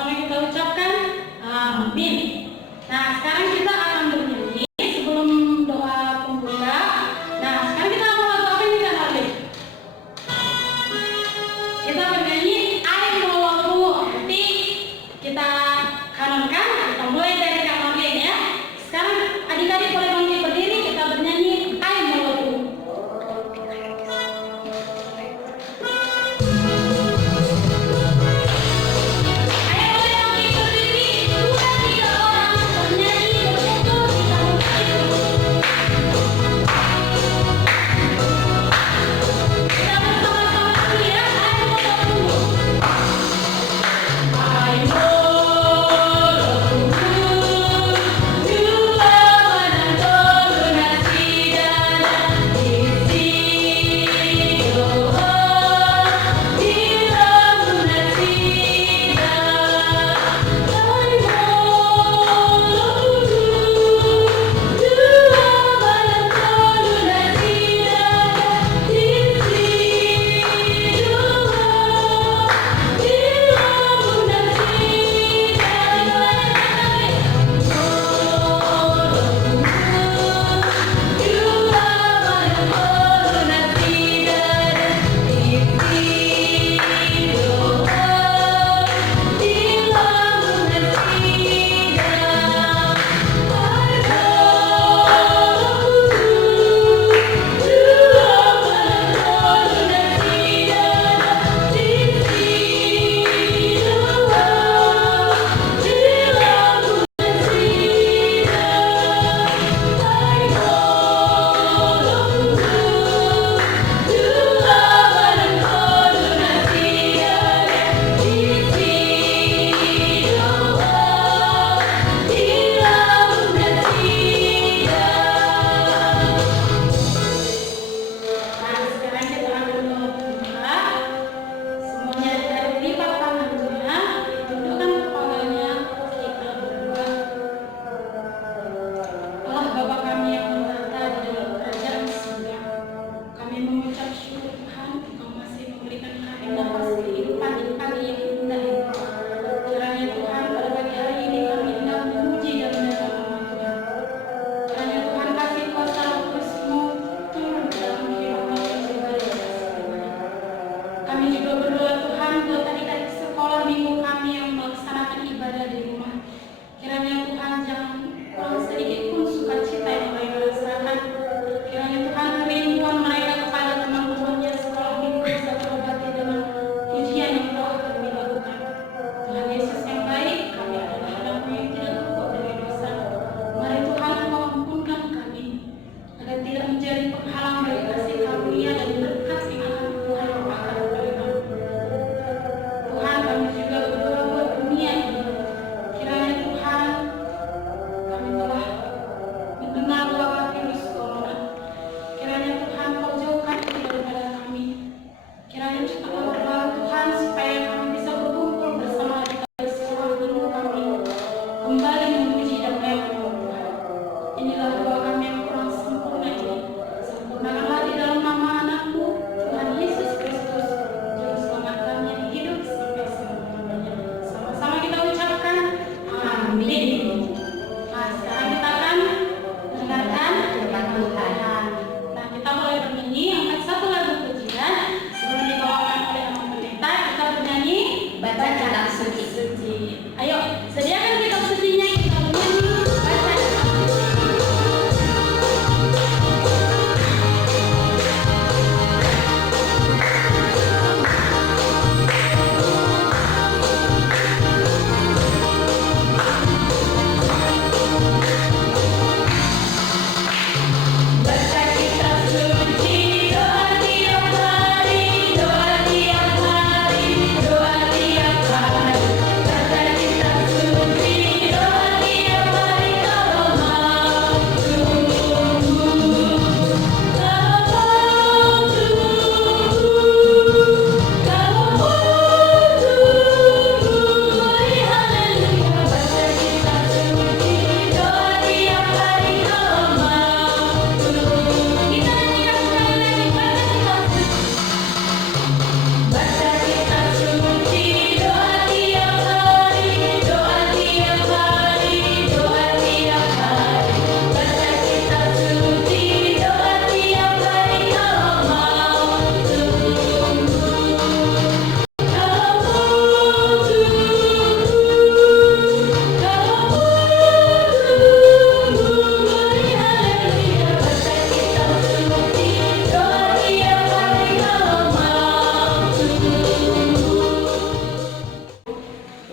Sama-sama kita ucapkan amin. Nah, sekarang kita akan bernyanyi sebelum doa pembuka. Nah, sekarang kita mau lagu apa nih Kak Marley? Kita bernyanyi I Know Aku. Nanti kita kanonkan, kita mulai dari Kak Marley ya. Sekarang adik-adik boleh bangkit berdiri, kita bernyanyi I Know Aku.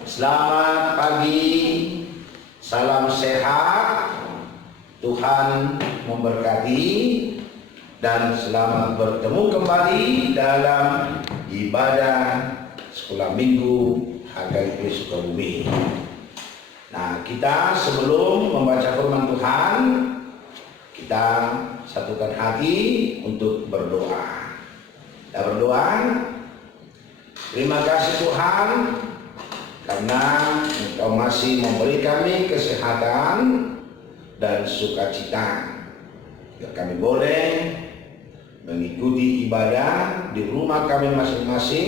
Selamat pagi, salam sehat, Tuhan memberkati, dan selamat bertemu kembali dalam ibadah sekolah minggu HKIP Sukabumi. Nah, kita sebelum membaca firman Tuhan, kita satukan hati untuk berdoa. Kita berdoa. Terima kasih Tuhan, karena Engkau masih memberi kami kesehatan dan sukacita, agar kami boleh mengikuti ibadah di rumah kami masing-masing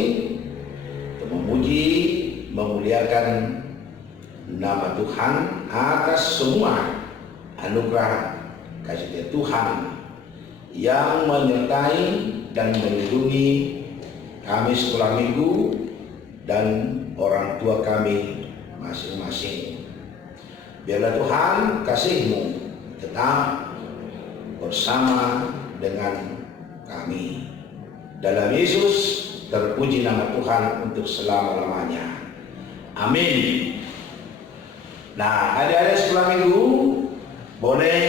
untuk memuji, memuliakan nama Tuhan atas semua anugerah kasih Tuhan yang menyertai dan melindungi kami sekolah minggu dan orang tua kami masing-masing. Biarlah Tuhan kasih-Mu tetap bersama dengan kami. Dalam Yesus terpuji nama Tuhan untuk selama-lamanya. Amin. Nah, adik-adik sekolah minggu boleh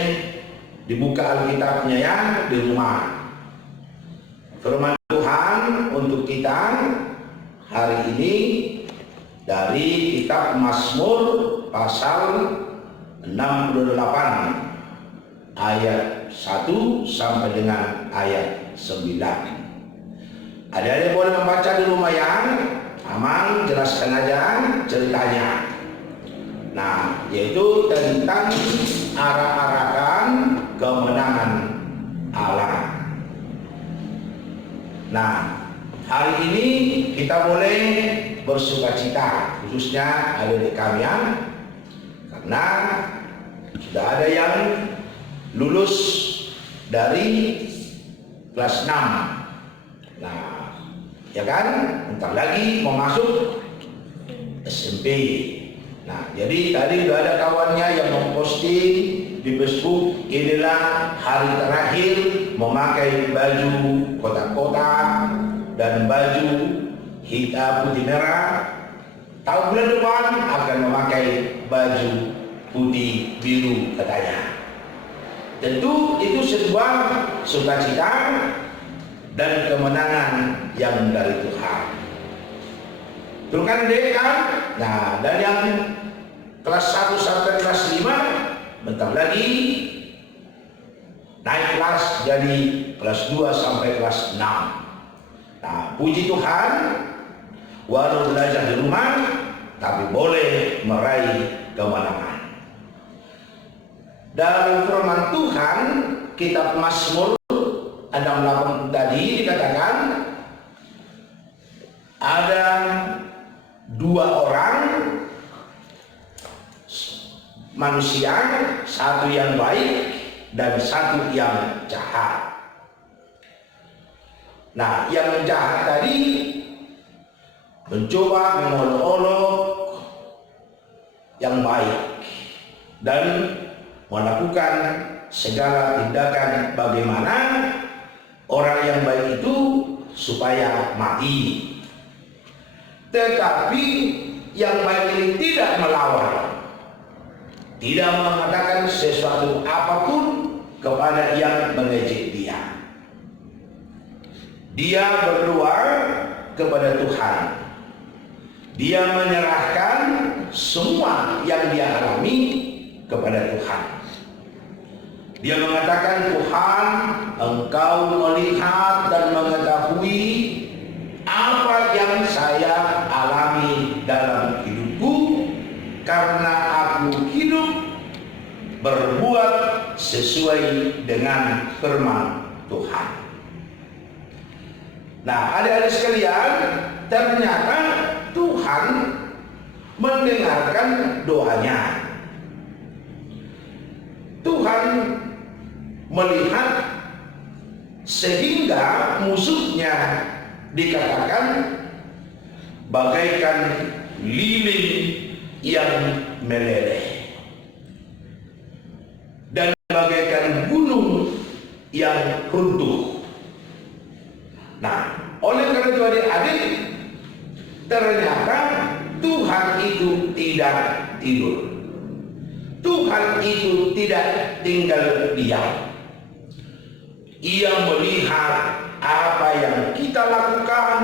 dibuka Alkitabnya ya di rumah. Firman Tuhan untuk kita hari ini dari kitab Mazmur pasal 68 ayat 1 sampai dengan ayat 9. Adik-adik boleh membaca di rumah ya. Aman, jelaskan aja ceritanya. Nah, yaitu tentang arak-arakan kemenangan Allah. Nah, hari ini kita boleh bersukacita, khususnya adik-adik kami ya, karena sudah ada yang lulus dari kelas 6. Nah, ya kan, bentar lagi mau masuk SMP. Nah, jadi tadi sudah ada kawannya yang memposting di Facebook, inilah hari terakhir memakai baju kotak-kotak dan baju hitam putih merah. Tahun bulan depan akan memakai baju putih biru katanya. Tentu itu sebuah sukacita dan kemenangan yang dari Tuhan. Betul kan dek kan? Nah, dan yang kelas 1 sampai kelas 5 bentar lagi naik kelas jadi kelas 2 sampai kelas 6. Nah, puji Tuhan, walau belajar di rumah tapi boleh meraih kemenangan. Dalam firman Tuhan kitab Mazmur 68 tadi dikatakan ada dua orang manusia, satu yang baik dan satu yang jahat. Nah, yang jahat tadi mencoba mengolok-olok yang baik dan melakukan segala tindakan bagaimana orang yang baik itu supaya mati. Tetapi yang baik ini tidak melawan, tidak mengatakan sesuatu apapun kepada yang mengejek dia. Dia berdoa kepada Tuhan. Dia menyerahkan semua yang dia alami kepada Tuhan. Dia mengatakan, Tuhan, Engkau melihat dan mengetahui apa yang saya alami dalam hidupku, karena aku hidup berbuat sesuai dengan firman Tuhan. Nah, adik-adik sekalian, ternyata Tuhan mendengarkan doanya. Tuhan melihat sehingga musuhnya dikatakan bagaikan lilin yang meleleh dan bagaikan gunung yang runtuh. Nah, oleh karena itu adik-adik, ternyata Tuhan itu tidak tidur. Tuhan itu tidak tinggal diam. Ia melihat apa yang kita lakukan,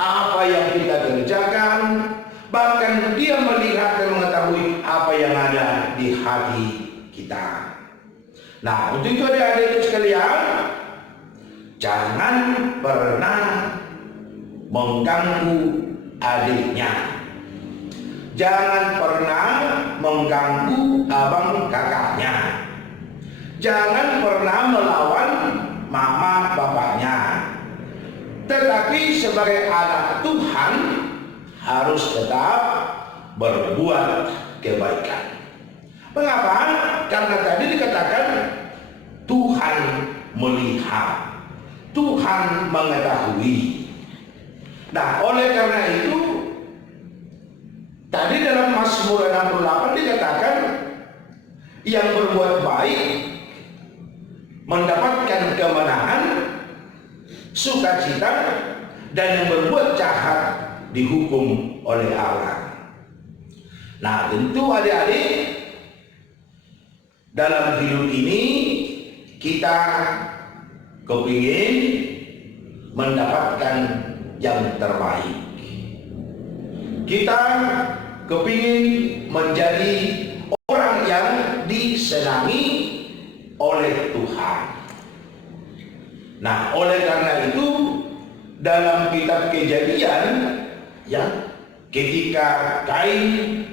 apa yang kita kerjakan, bahkan dia melihat dan mengetahui apa yang ada di hati kita. Nah, untuk itu adik-adik sekalian, jangan pernah mengganggu adiknya. Jangan pernah mengganggu abang kakaknya. Jangan pernah melawan mama bapaknya. Tetapi sebagai anak Tuhan harus tetap berbuat kebaikan. Mengapa? Karena tadi dikatakan Tuhan melihat, Tuhan mengetahui. Nah, oleh karena itu tadi dalam Mazmur 68 dikatakan yang berbuat baik mendapatkan kemenangan, sukacita, dan yang berbuat jahat dihukum oleh Allah. Nah, tentu adik-adik dalam hidup ini kita kepingin mendapatkan yang terbaik. Kita kepingin menjadi orang yang disenangi oleh Tuhan. Nah, oleh karena itu dalam kitab Kejadian, ya, ketika Kain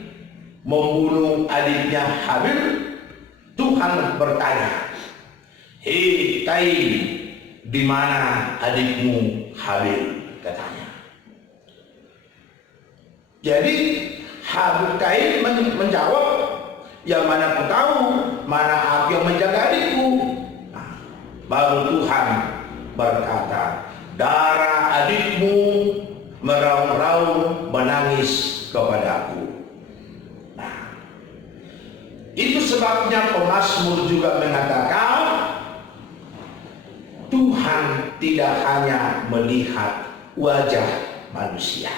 membunuh adiknya Habil, Tuhan bertanya, "Hei Kain, di mana adikmu Habil?" katanya. Jadi Kain menjawab, "Yang mana aku tahu, mana aku yang menjaga adikku." Nah, baru Tuhan berkata, "Darah adikmu meraung-raung menangis kepadaku." Nah, itu sebabnya pemazmur juga mengatakan Tuhan tidak hanya melihat wajah manusia,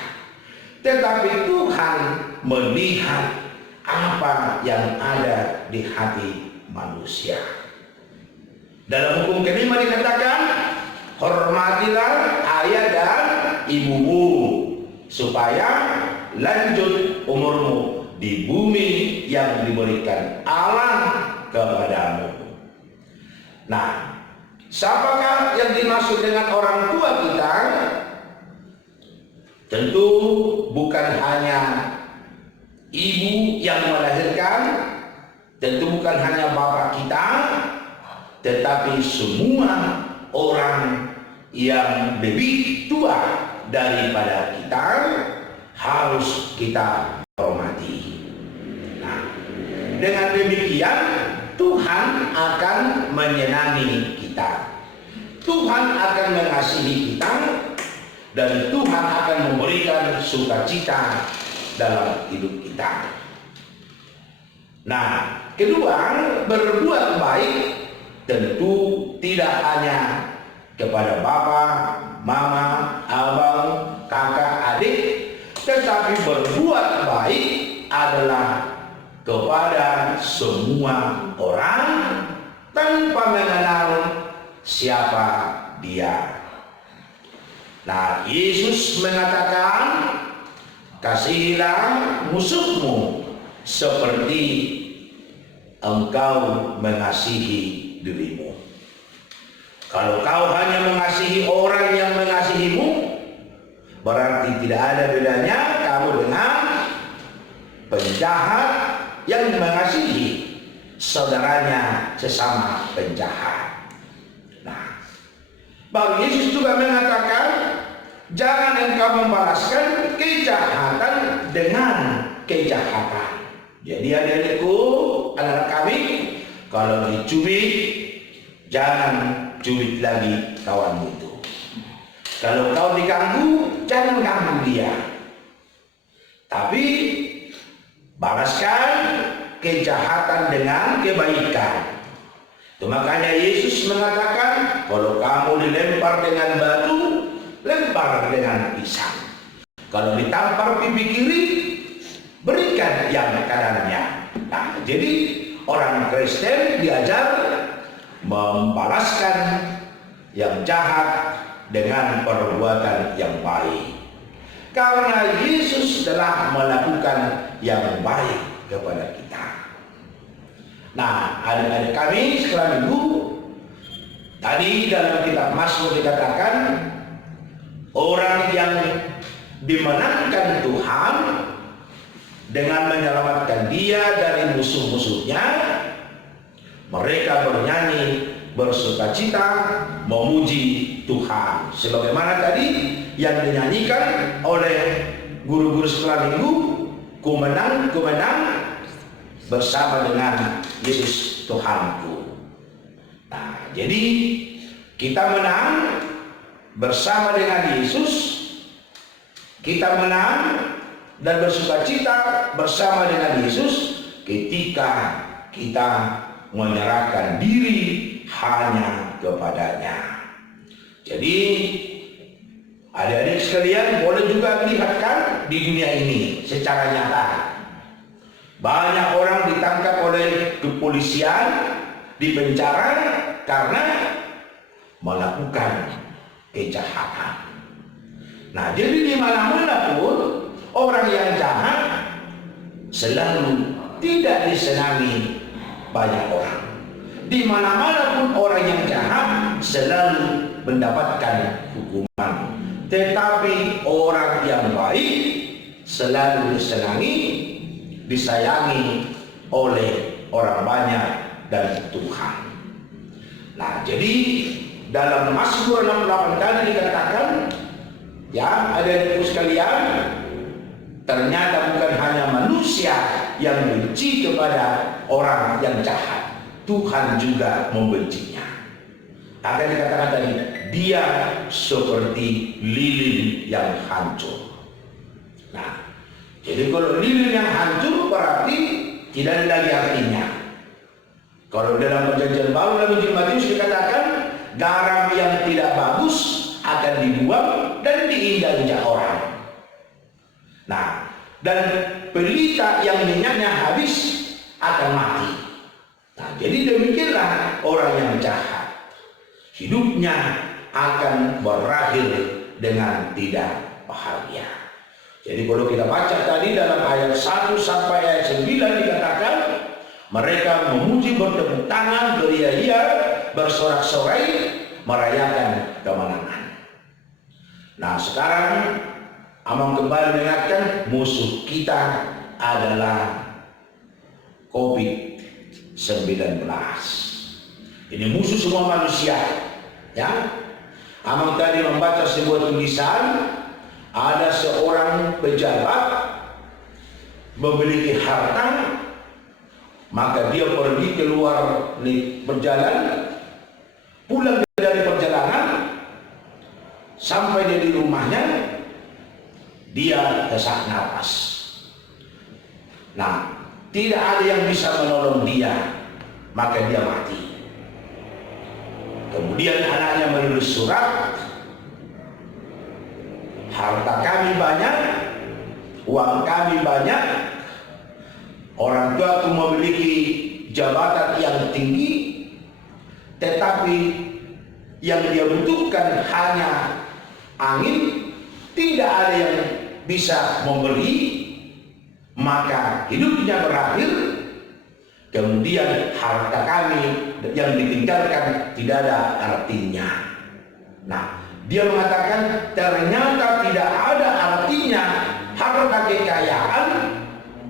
tetapi Tuhan melihat apa yang ada di hati manusia. Dalam hukum kelima dikatakan, hormatilah ayah dan ibumu supaya lanjut umurmu di bumi yang diberikan Allah kepadamu. Nah, siapakah yang dimaksud dengan orang tua kita? Tentu bukan hanya ibu yang melahirkan, tentu bukan hanya bapak kita, tetapi semua orang yang lebih tua daripada kita harus kita hormati. Nah, dengan demikian Tuhan akan menyenangi kita, Tuhan akan mengasihi kita, dan Tuhan akan memberikan sukacita dalam hidup kita. Nah, kedua, berbuat baik tentu tidak hanya kepada bapak, mama, abang, kakak, adik, tetapi berbuat baik adalah kepada semua orang tanpa mengenal siapa dia. Nah, Yesus mengatakan, "Kasihilah musuhmu seperti engkau mengasihi dirimu." Kalau kau hanya mengasihi orang yang mengasihimu, berarti tidak ada bedanya kamu dengan penjahat yang mengasihi saudaranya sesama penjahat. Nah, Bang Yesus juga mengatakan, jangan engkau membalaskan kejahatan dengan kejahatan. Jadi adik-adikku, anak-anak kami, kalau dicubit, jangan cubit lagi kawanmu itu. Kalau kau diganggu, jangan ganggu dia. Tapi balaskan kejahatan dengan kebaikan. Itu makanya Yesus mengatakan, kalau kamu dilempar dengan batu, lempar dengan pisang. Kalau ditampar pipi kiri, yang kanannya. Nah, jadi orang Kristen diajar membalaskan yang jahat dengan perbuatan yang baik. Karena Yesus telah melakukan yang baik kepada kita. Nah, adik-adik kami sekalian Minggu, tadi dalam kitab Mazmur dikatakan orang yang dimenangkan Tuhan dengan menyelamatkan dia dari musuh-musuhnya, mereka bernyanyi bersukacita memuji Tuhan. Sebagaimana tadi yang dinyanyikan oleh guru-guru sekolah minggu, ku menang bersama dengan Yesus Tuhanku. Nah, jadi kita menang bersama dengan Yesus, kita menang dan bersukacita bersama dengan Yesus ketika kita menyerahkan diri hanya kepadanya. Jadi adik-adik sekalian boleh juga lihatkan di dunia ini secara nyata. Banyak orang ditangkap oleh kepolisian, dipenjara karena melakukan kejahatan. Nah, jadi di mana-mana pun orang yang jahat selalu tidak disenangi banyak orang. Di mana-mana pun orang yang jahat selalu mendapatkan hukuman. Tetapi orang yang baik selalu disenangi, disayangi oleh orang banyak dan Tuhan. Nah, jadi dalam Mazmur 68 tadi dikatakan, ya adik-adikku sekalian, ternyata bukan hanya manusia yang benci kepada orang yang jahat, Tuhan juga membencinya. Akan dikatakan tadi, dia seperti lilin yang hancur. Nah, jadi kalau lilin yang hancur berarti tidak ada lagi artinya. Kalau dalam perjanjian baru dalam Injil Matius dikatakan, garam yang tidak bagus akan dibuang dan diinjak-injak orang. Nah, dan pelita yang minyaknya habis akan mati. Nah, jadi demikianlah orang yang jahat. Hidupnya akan berakhir dengan tidak bahagia. Jadi kalau kita baca tadi dalam ayat 1 sampai ayat 9 dikatakan, mereka memuji, bertepuk tangan, beria-ria, bersorak-sorai, merayakan kemenangan. Nah, sekarang Amang kembali mengingatkan, musuh kita adalah COVID-19. Ini musuh semua manusia, ya. Amang tadi membaca sebuah tulisan, ada seorang pejabat memiliki harta, maka dia pergi keluar berjalan, pulang dari perjalanan, sampai dia di rumahnya, dia sesak napas. Nah, tidak ada yang bisa menolong dia, maka dia mati. Kemudian anaknya menulis surat, harta kami banyak, uang kami banyak, orang tuaku memiliki jabatan yang tinggi, tetapi yang dia butuhkan hanya angin, tidak ada yang bisa memberi, maka hidupnya berakhir. Kemudian harta kami yang ditinggalkan tidak ada artinya. Nah, dia mengatakan ternyata tidak ada artinya harta, kekayaan,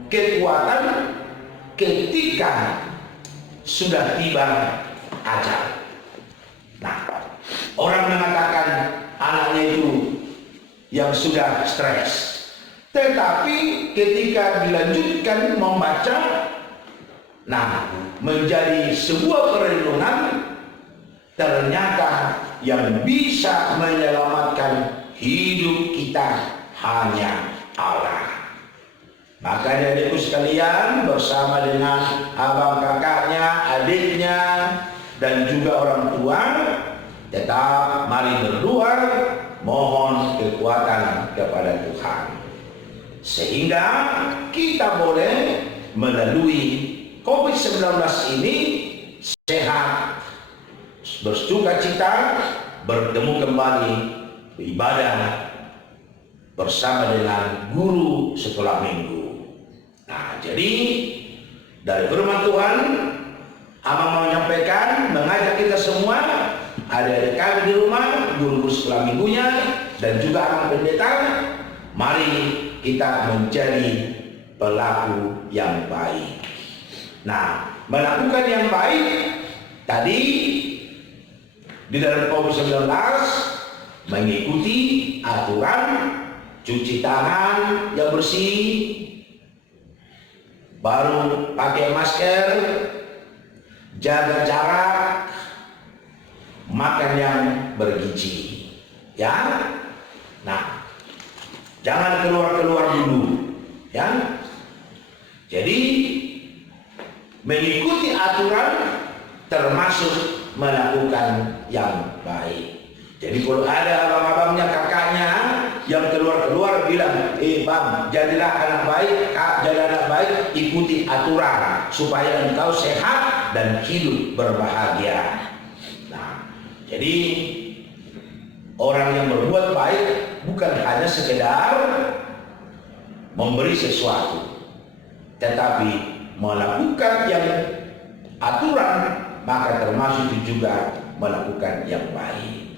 kekuatan ketika sudah tiba ajal. Nah, orang mengatakan anaknya itu yang sudah stres, tetapi ketika dilanjutkan membaca, nah, menjadi sebuah perenungan, ternyata yang bisa menyelamatkan hidup kita hanya Allah. Makanya adikku sekalian, bersama dengan abang kakaknya, adiknya, dan juga orang tua, tetap mari berdoa, mohon kekuatan kepada Tuhan. Sehingga kita boleh melalui COVID-19 ini sehat, bersuka cita, bertemu kembali beribadah bersama dengan guru sekolah minggu. Nah, jadi dari firman Tuhan, Abang mau menyampaikan, mengajak kita semua, adik-adik kami di rumah, guru-guru sekolah minggunya, dan juga Abang pendeta, mari kita menjadi pelaku yang baik. Nah, melakukan yang baik tadi di dalam COVID-19 mengikuti aturan cuci tangan yang bersih, baru pakai masker, jaga jarak, makan yang bergizi, ya. Nah, jangan keluar-keluar dulu, ya. Jadi mengikuti aturan termasuk melakukan yang baik. Jadi kalau ada abang-abangnya, kakaknya yang keluar-keluar bilang, bang, jadilah anak baik, kak, jadi anak baik, ikuti aturan supaya engkau sehat dan hidup berbahagia. Nah, jadi orang yang berbuat baik bukan hanya sekedar memberi sesuatu, tetapi melakukan yang aturan, maka termasuk juga melakukan yang baik.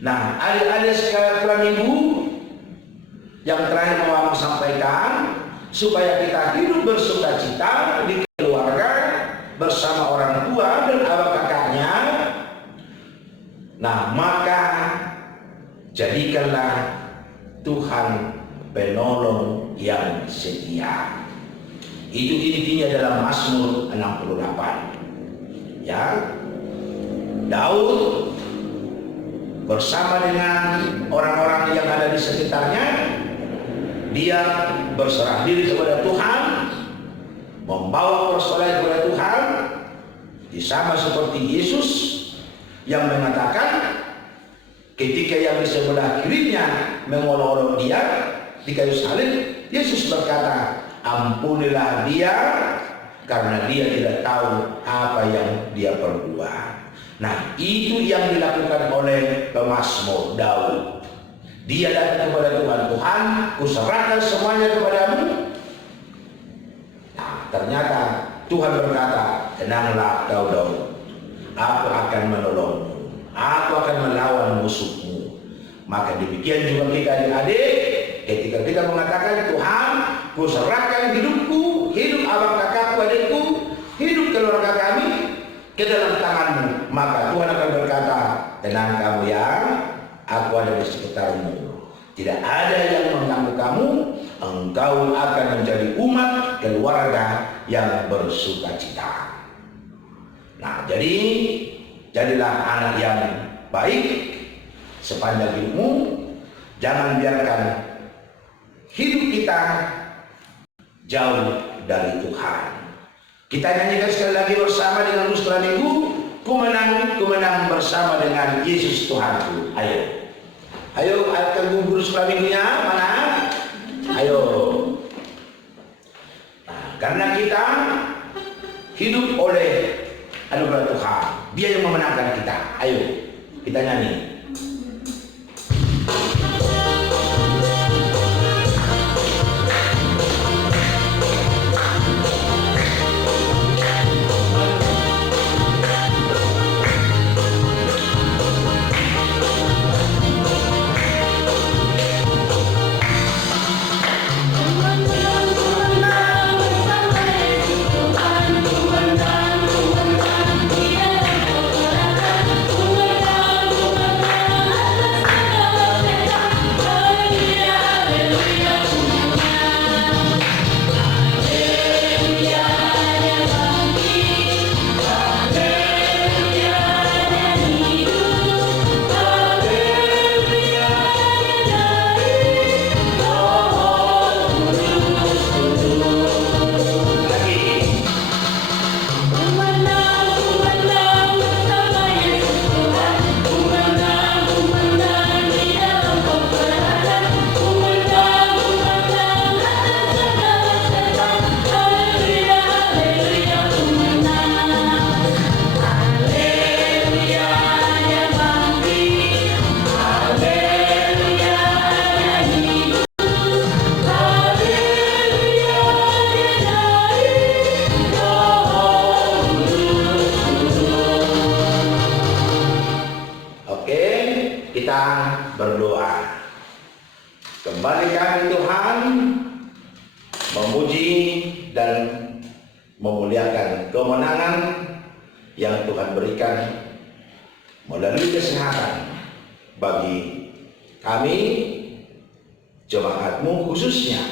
Nah, adik-adik sekolah minggu, yang terakhir mau sampaikan, supaya kita hidup bersuka cita di keluarga bersama orang tua dan abang kakaknya. Nah, maka jadikanlah Tuhan penolong yang setia. Itu intinya dalam Mazmur 68. Ya, Daud bersama dengan orang-orang yang ada di sekitarnya, dia berserah diri kepada Tuhan, membawa persoalan kepada Tuhan, sama seperti Yesus yang mengatakan ketika yang di sebelah kirinya mengolok-olok dia di kayu salib, Yesus berkata, ampunilah dia karena dia tidak tahu apa yang dia perbuat. Nah, itu yang dilakukan oleh pemazmur Daud. Dia datang kepada Tuhan, Tuhan, kuserahkan semuanya kepadamu. Nah, ternyata Tuhan berkata, tenanglah kau Daud, aku akan menolongmu, aku akan melawan musuhmu. Maka demikian juga kita adik-adik, ketika kita mengatakan, Tuhan, kuserahkan hidupku, hidup abang kakakku, adikku, hidup keluarga kami ke dalam tanganmu, maka Tuhan akan berkata, tenang kamu ya, aku ada di sekitarmu, tidak ada yang mengganggu kamu, engkau akan menjadi umat keluarga yang bersuka cita. Nah, jadi jadilah anak yang baik sepanjang hidupmu. Jangan biarkan hidup kita jauh dari Tuhan. Kita nyanyikan sekali lagi bersama dengan guru sekolah minggu, ku menang bersama dengan Yesus Tuhanku. Ayo, ayo, ayo guru sekolah minggunya mana? Ayo. Nah, karena kita hidup oleh anugerah Tuhan, Dia yang memenangkan kita. Ayo, kita nyanyi. Tuhan Kembali kami Tuhan memuji dan memuliakan kemenangan yang Tuhan berikan melalui kesehatan bagi kami, jemaat-Mu, khususnya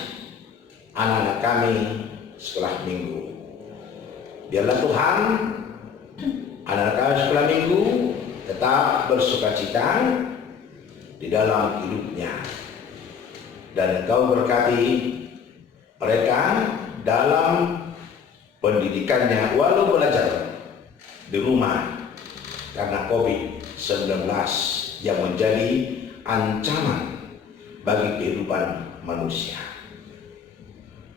anak-anak kami setelah minggu. Biarlah Tuhan, anak-anak kami setelah minggu tetap bersukacita di dalam hidupnya, dan Engkau berkati mereka dalam pendidikannya walau belajar di rumah karena COVID-19 yang menjadi ancaman bagi kehidupan manusia.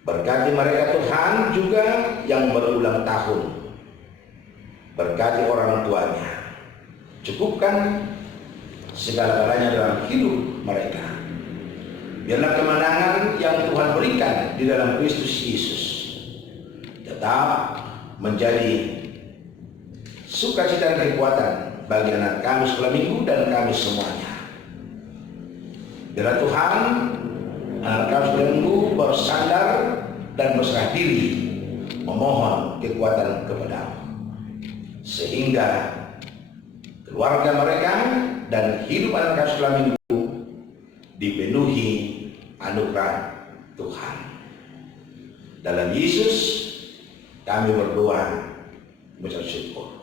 Berkati mereka Tuhan juga yang berulang tahun. Berkati orang tuanya. Cukupkan segala-galanya dalam hidup mereka. Biarlah kemenangan yang Tuhan berikan di dalam Kristus Yesus tetap menjadi sukacita dan kekuatan bagi anak kami sekolah minggu dan kami semuanya. Biarlah Tuhan, anak kami sekolah minggu bersandar dan berserah diri memohon kekuatan kepada-Mu, sehingga keluarga mereka dan hidup anak kami sekolah minggu dipenuhi anugerah Tuhan. Dalam Yesus kami berdoa mengucap syukur.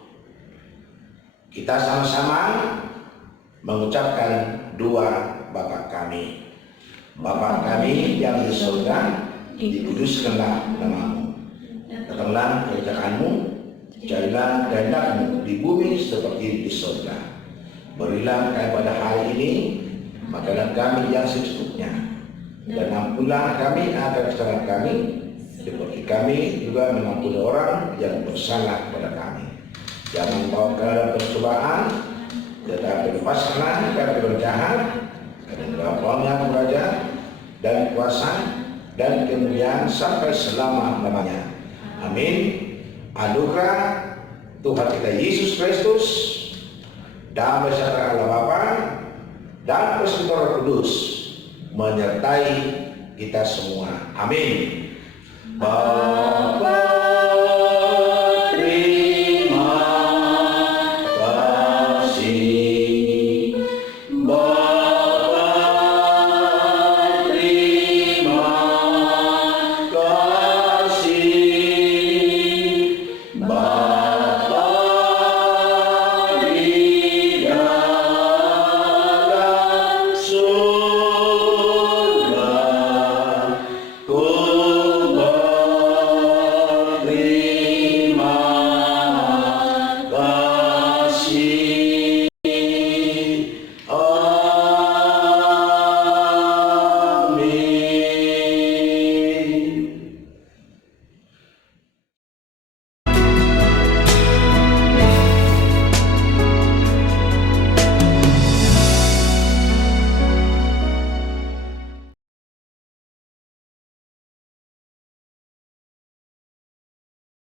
Kita sama-sama mengucapkan doa Bapa kami. Bapa kami yang di surga, dikuduskanlah nama-Mu. Datanglah kerajaan-Mu, jadilah kehendak-Mu di bumi seperti di surga. Berilah kami pada hari ini makanan kami yang secukupnya, dan ampunlah kami akan kesalahan kami, seperti kami juga mengampuni orang yang bersalah kepada kami. Jangan bawa ke dalam percobaan, tetapi lepaskanlah dari orang jahat, karena Bapa-Nya kerajaan dan kuasa dan kemuliaan sampai selama-lamanya. Amin. Anugerah Tuhan kita Yesus Kristus, damai sejahtera Allah Bapa dan persekutuan Roh Kudus menyertai kita semua. Amin.